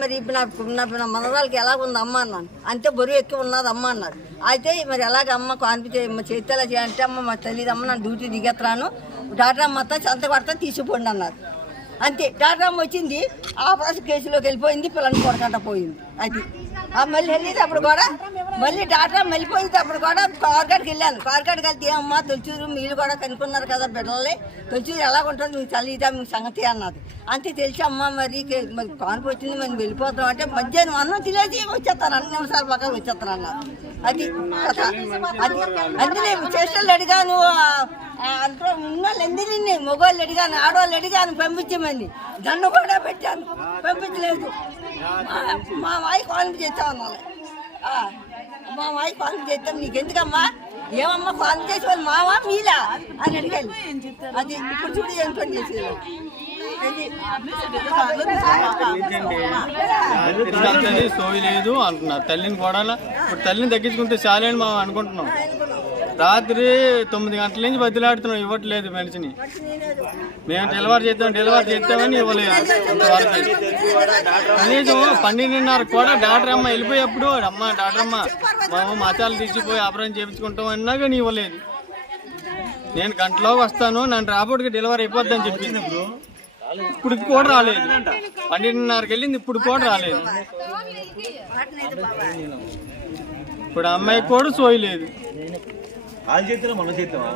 మరి నా మనరాలకి ఎలాగుంది అమ్మ అన్నాను. అంతే బరువు ఎక్కువ ఉన్నది అమ్మ అన్నారు. అయితే మరి ఎలాగ అమ్మ చేతేలా చేయాలంటే అమ్మ మాకు తెలియదు అమ్మ, నన్ను డ్యూటీ దిగెత్తరాను, డాక్టర్ అమ్మ అత్త సంత కొడతా తీసిపోండి అన్నారు. అంతే డాక్టర్ అమ్మ వచ్చింది, ఆపరేషన్ కేసులోకి వెళ్ళిపోయింది, పిల్లల్ని కొడకంట పోయింది. అది మళ్ళీ వెళ్ళేటప్పుడు కూడా మళ్ళీ డాక్టర్ వెళ్ళిపోయేటప్పుడు కూడా కార్కాడికి వెళ్ళాను. కార్కాడికి వెళ్తే ఏమమ్మా తొలిచూరు మీరు కూడా కనుక్కున్నారు కదా బిడ్డల్ని, తొలిచూరు ఎలా ఉంటుంది మీకు తెలియదా మీ సంగతి అన్నది. అంతే తెలిసి అమ్మ మరి కానుపు వచ్చింది మనం వెళ్ళిపోతాం అంటే మధ్యాహ్నం అన్నం తినేసి వచ్చేస్తాను, 2 నిమిషాల పక్కన వచ్చేస్తాను అన్నారు. అది అది అందుకే చేష్టలు అడిగాను, అంతా ఉన్నోళ్ళు ఎందుకు మగవాళ్ళు అడిగాను, ఆడవాళ్ళు అడిగాను పంపించమని, నన్ను కూడా పెట్టాను పంపించలేదు. మా వాయి కానుపు చేస్తాం అన్నారు. మా వాయి కానుపు చేస్తాం నీకెందుకమ్మా, ఏమమ్మా కానుపు చేసే వాళ్ళు మావా మీలా అని అడిగాను. అది ఇప్పుడు చూడు ఏం పని చేసేది. సోయి లేదు అంటున్నారు తల్లిని కూడా. ఇప్పుడు తల్లిని తగ్గించుకుంటే చాలని మనం అనుకుంటున్నాం. రాత్రి 9 గంటల నుంచి బదిలాడుతున్నాం, ఇవ్వట్లేదు మనిషిని. మేము డెలివరీ చేస్తామని ఇవ్వలేదు. కనీసం 12:30 కూడా డాక్టర్ అమ్మ వెళ్ళిపోయేప్పుడు అమ్మ డాక్టర్ అమ్మ మేము మతాలు తీసిపోయి ఆపరేషన్ చేయించుకుంటాం అన్నా కానీ ఇవ్వలేదు. నేను గంటలోకి వస్తాను, నన్ను రాబోటికి డెలివరీ అయిపోద్దని చెప్పింది. ఇప్పుడు కూడా రాలేదు. 12:30కి వెళ్ళింది, ఇప్పుడు కూడా రాలేదు. ఇప్పుడు అమ్మాయికి కూడా సోయలేదు. వాళ్ళ చేతిలో మన చేద్దామా.